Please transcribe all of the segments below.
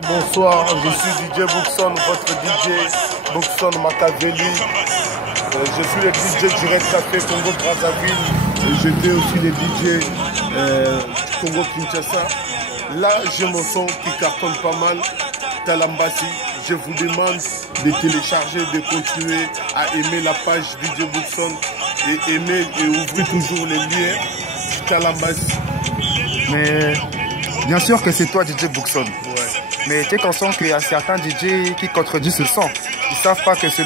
Bonsoir, je suis DJ Bookson, votre DJ Bookson Machiavelli. Je suis le DJ du Red Café Congo Brazzaville et j'étais aussi le DJ Congo Kinshasa. Là, j'ai mon son qui cartonne pas mal, Talambassi. Je vous demande de télécharger, de continuer à aimer la page DJ Bookson et aimer et ouvrir toujours les liens Talambassi. Mais bien sûr que c'est toi DJ Bookson. Ouais. Mais tu es conscient qu'il y a certains DJ qui contredisent ce son. Ils ne savent pas que c'est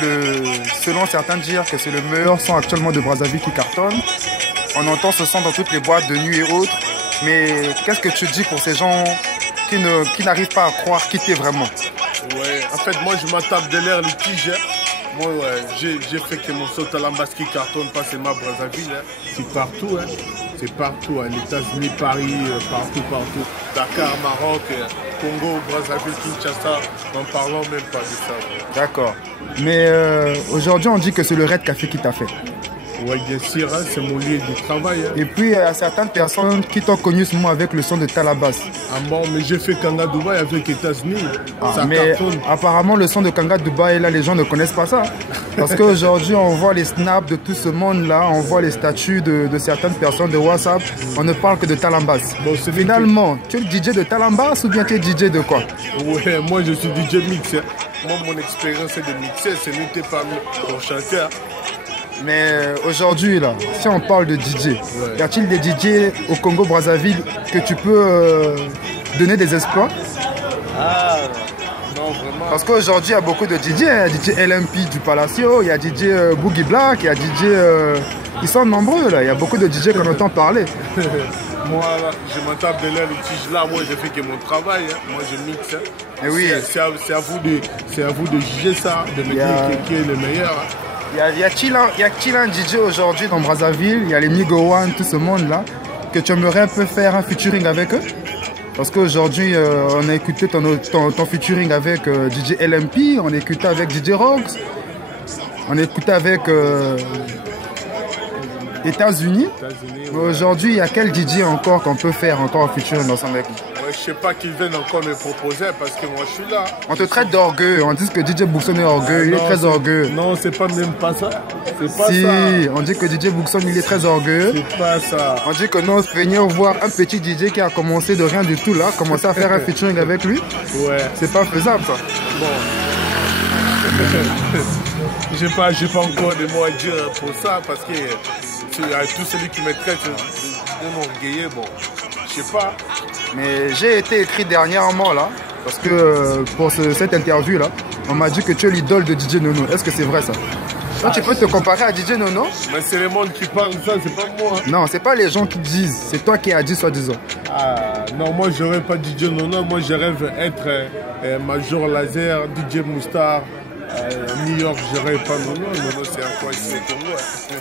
selon certains dire que c'est le meilleur son actuellement de Brazzaville qui cartonne. On entend ce son dans toutes les boîtes de nuit et autres. Mais qu'est-ce que tu dis pour ces gens qui n'arrivent pas à croire qui t'es vraiment? Ouais, en fait, moi je m'attaque de l'air litige. Moi, ouais, j'ai fait que mon son Talambassi qui cartonne pas seulement Brazzaville. Hein. C'est partout, hein. C'est partout, hein. Les États-Unis, Paris, partout. Dakar, Maroc, Congo, Brazzaville, Kinshasa, n'en parlons même pas de ça. D'accord. Mais aujourd'hui, on dit que c'est le Red Café qui t'a fait. Oui, bien sûr, hein, c'est mon lieu de travail. Hein. Et puis, il y a certaines personnes qui t'ont connu ce mot avec le son de Talambassi. Ah bon, mais j'ai fait Kanga Dubaï avec les États-Unis. Mais cartonne. Apparemment, le son de Kanga Dubaï, là, les gens ne connaissent pas ça. Parce qu'aujourd'hui, on voit les snaps de tout ce monde-là, on voit les statuts de certaines personnes de WhatsApp. On ne parle que de Talambassi. Bon, finalement, tu es le DJ de Talambassi ou bien tu es DJ de quoi? Ouais, moi je suis DJ mix. Hein. Moi, mon expérience est de mixer, c'est n'était pas pour chanteur. Mais aujourd'hui, là, si on parle de DJ, y a-t-il des DJ au Congo Brazzaville que tu peux donner des exploits? Ah, non, vraiment. Parce qu'aujourd'hui, il y a beaucoup de DJ. Il y a DJ LMP du Palacio, il y a DJ Boogie Black, il y a DJ... Ils sont nombreux, là. Il y a beaucoup de DJ qu'on entend parler. Moi, là, je m'attaque de l'air litige. Là, moi, je fais que mon travail. Hein. Moi, je mixe. Hein. Et oui. C'est à vous de juger ça, de me dire qui est le meilleur. Hein. Y a-t-il un DJ aujourd'hui dans Brazzaville? Il y a les Migo One, tout ce monde-là, que tu aimerais un peu faire un featuring avec eux? Parce qu'aujourd'hui, on a écouté ton featuring avec DJ LMP, on a écouté avec DJ Rox, on a écouté avec États-Unis. Mais aujourd'hui, il y a quel DJ encore qu'on peut faire encore un featuring ensemble avec lui? Je sais pas qu'ils viennent encore me proposer parce que moi je suis là. On te traite d'orgueilleux, on dit que DJ Bookson est orgueilleux, il est très orgueilleux. Non, c'est pas même pas ça. C'est pas si, ça. On dit que DJ Bookson il est très orgueilleux. C'est pas ça. On dit que non, venir voir un petit DJ qui a commencé de rien du tout là, commencer à faire un featuring avec lui. Ouais. C'est pas faisable ça. Bon. j'ai pas encore de mots à dire pour ça parce que tout celui qui me traite de m'orgueiller, bon, je sais pas. Mais j'ai été écrit dernièrement là, parce que pour cette interview là, on m'a dit que tu es l'idole de DJ Nono. Est-ce que c'est vrai ça? Toi, tu peux te comparer à DJ Nono? Mais c'est le monde qui parle de ça, c'est pas moi. Non, c'est pas les gens qui disent, c'est toi qui as dit soi-disant. Ah, non, moi je rêve pas DJ Nono, moi je rêve être Major Laser, DJ Moustar. New York, je rêve pas Nono, Nono c'est encore ici au Congo.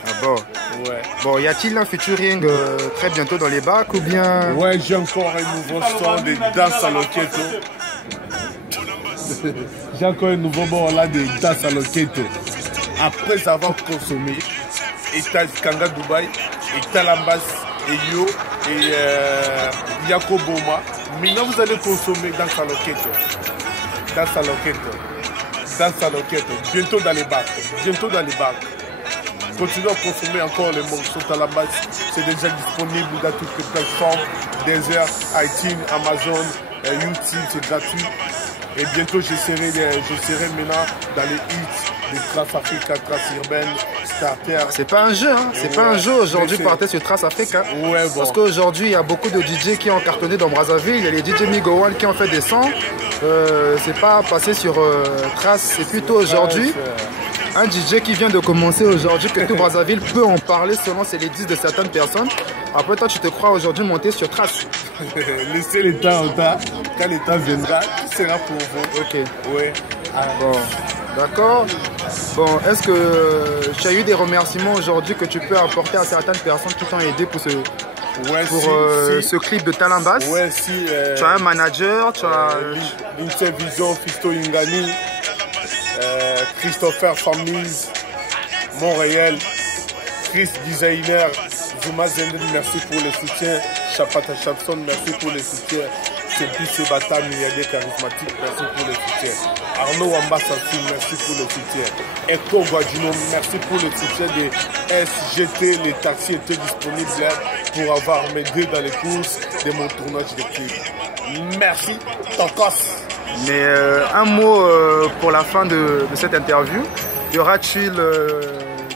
Ah bon? Ouais. Bon, y a-t-il un featuring très bientôt dans les bacs ou bien? Ouais, j'ai encore un nouveau son de Danse à Loketo. J'ai encore un nouveau bon là de Danse à Loketo. Après avoir consommé Kanga Dubaï, et Talambassi, et Yo, et Yako Boma, maintenant vous allez consommer Danse à Loketo. Danse à Loketo. Danse à Loketo. Bientôt dans les bacs. Bientôt dans les bacs. Continuez à consommer encore les morceaux Talambassi. C'est déjà disponible dans toutes les plateformes. Deezer, iTunes, Amazon, YouTube, c'est gratuit. Et bientôt je serai maintenant dans les hits de Trace Africa, Trace Urbaine, Starter. C'est pas un jeu, hein. C'est pas un jeu aujourd'hui partir sur Trace Africa. Ouais, bon. Parce qu'aujourd'hui il y a beaucoup de DJ qui ont cartonné dans Brazzaville. Il y a les DJ Migo One qui ont fait des sons. C'est pas passé sur Trace, c'est plutôt aujourd'hui. Un DJ qui vient de commencer aujourd'hui, que tout Brazzaville peut en parler selon les disques de certaines personnes. Après toi, tu te crois aujourd'hui monter sur Trace. Laissez le temps au temps. Quand le temps viendra, tout sera pour vous. Ok. Ouais. Bon, d'accord. Bon, est-ce que tu as eu des remerciements aujourd'hui que tu peux apporter à certaines personnes qui t'ont aidé pour ce clip de Talambassi? Ouais, si. Tu as un manager, tu as... Lindsay Vision, Fisto Ingani, Christopher Famille, Montréal, Chris Designer, Zuma Zenden, merci pour le soutien. Chapata Chapson, merci pour le soutien. Sopi Sebata, milliardaire charismatique, merci pour le soutien. Arnaud Ambassadeur, merci pour le soutien. Hector Guadino, merci pour le soutien de SGT. Les taxis étaient disponibles pour avoir m'aider dans les courses de mon tournage de clip. Merci, Tokos. Mais un mot pour la fin de cette interview. Y aura-t-il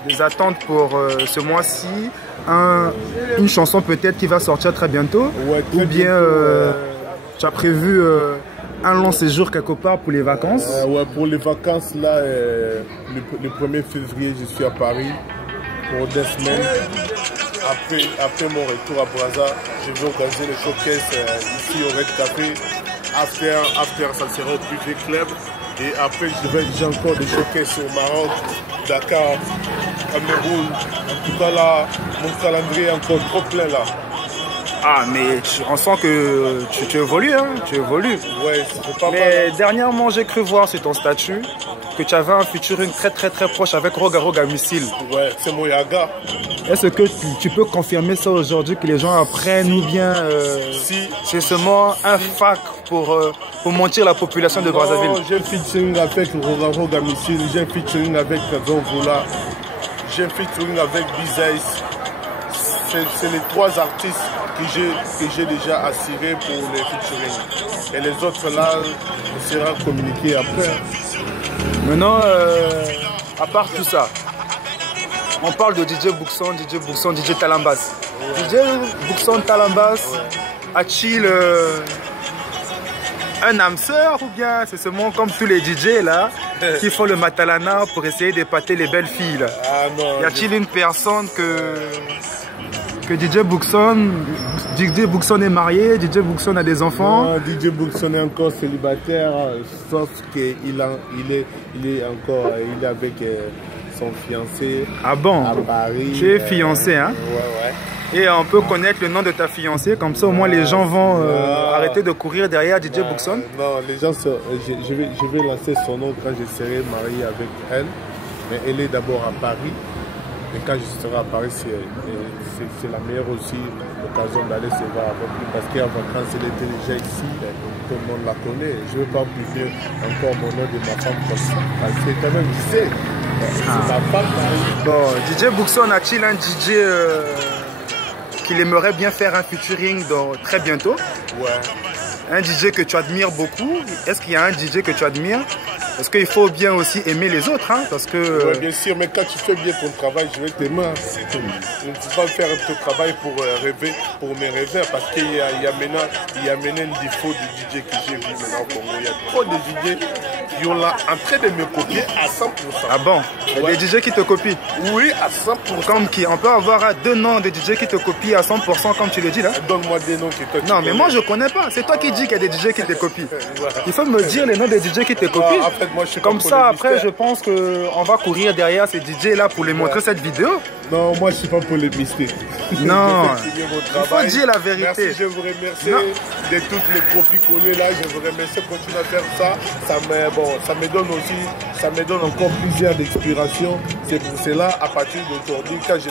des attentes pour ce mois-ci? Une chanson peut-être qui va sortir très bientôt, ouais, ou bien tu as prévu un long séjour quelque part pour les vacances? Ouais, pour les vacances, là, le 1er février, je suis à Paris pour 2 semaines. Après mon retour à Brazza, je vais organiser le showcase ici au Red Café. After, ça sera au Privé Club. Et après, j'ai encore des showcases au Maroc, Dakar, Cameroun. En tout cas, là, mon calendrier est encore trop plein là. Ah, mais on sent que tu évolues, hein, tu évolues. Ouais, c'est pas mal. Mais dernièrement, j'ai cru voir sur ton statut que tu avais un featuring très proche avec Roga Roga Missile. Ouais, c'est mon Yaga. Est-ce que tu peux confirmer ça aujourd'hui, que les gens apprennent, ou bien si c'est seulement un fac pour mentir la population de Brazzaville? Non, j'ai featuring avec Roga Roga Missile, j'ai featuring avec Zonvola, j'ai featuring avec Bizaïs. C'est les 3 artistes que j'ai déjà assurés pour les featuring. Et les autres là, seront communiqués après. Maintenant, à part tout ça, on parle de DJ Boukson, DJ Talambas. Ouais. DJ Boukson, Talambas, ouais. A-t-il un âme sœur, ou bien c'est seulement comme tous les DJ là qui font le matalana pour essayer d'épater les belles filles là? Ah, non, y a-t-il une personne que DJ Boukson est marié, DJ Boukson a des enfants? Non, DJ Boukson est encore célibataire, sauf qu'il est avec son fiancé. Ah bon? À Paris. Tu es fiancé, hein? Ouais. Et on peut connaître le nom de ta fiancée, comme ça au moins les gens vont arrêter de courir derrière DJ Boukson? Non, les gens, je vais lancer son nom quand je serai marié avec elle, mais elle est d'abord à Paris. Et quand je serai à Paris, c'est la meilleure aussi occasion d'aller se voir avec lui. Parce qu'en vacances, elle était déjà ici, tout le monde la connaît. Je ne veux pas oublier encore mon nom de ma femme comme ça. Parce que quand même, tu sais, c'est ma femme. Bon, DJ Boukson a-t-il un DJ qu'il aimerait bien faire un featuring très bientôt? Ouais. Un DJ que tu admires beaucoup? Est-ce qu'il y a un DJ que tu admires? Parce qu'il faut bien aussi aimer les autres, hein, parce que... Oui, bien sûr, mais quand tu fais bien ton travail, je vais t'aimer. Je ne peux pas faire ton travail pour rêver, pour mes rêves, parce qu'il y a maintenant un défaut de DJ que j'ai vu maintenant au Congo. Il y a trop de DJ qui sont là en train de me copier à 100%. Ah bon? Il y a des DJ qui te copient? Oui, à 100%. Comme qui? On peut avoir 2 noms de DJ qui te copient à 100% comme tu le dis là? Donne-moi des noms que toi tu Non, mais moi je connais pas. C'est toi qui dis qu'il y a des DJ qui te copient. Il faut me dire les noms des DJ qui te copient. En fait, moi, je suis comme ça, après, je pense qu'on va courir derrière ces DJ là pour les montrer cette vidéo. Non, moi je suis pas pour les mystiques. Non, il faut dire la vérité. Merci, je vous remercie de toutes les copies collées là. Je vous remercie, continuez à faire ça. Ça me donne aussi, ça me donne encore plusieurs d'inspiration. C'est pour cela, à partir d'aujourd'hui, quand je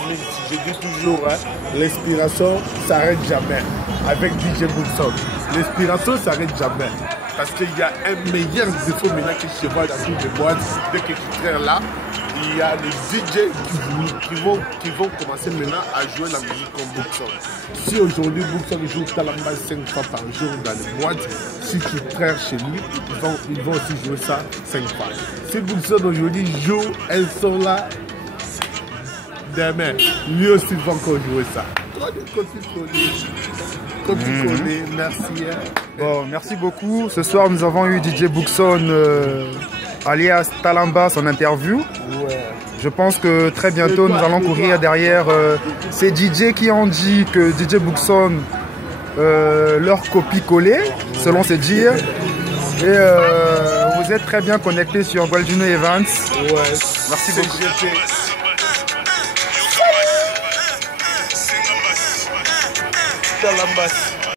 dis toujours, hein, l'inspiration s'arrête jamais. Avec DJ Boukson, l'inspiration s'arrête jamais. Parce qu'il y a un meilleur défaut maintenant que je vois dans toutes les boîtes. Dès que tu traînes là, il y a des DJ qui vont commencer maintenant à jouer la musique comme Boukson. Si aujourd'hui Boukson joue Talamba 5 fois par jour dans les boîtes, si tu traînes chez lui, ils vont aussi jouer ça 5 fois. Si Boukson aujourd'hui joue un son là, demain, lui aussi va encore jouer ça. Merci. Bon, merci beaucoup. Ce soir, nous avons eu DJ Boukson, alias Talambas, en interview. Ouais. Je pense que très bientôt, nous allons courir derrière ces DJ qui ont dit que DJ Boukson leur copie-coller, selon ses dires. Et vous êtes très bien connectés sur Gualdino Evans. Ouais. Merci beaucoup. Talambas.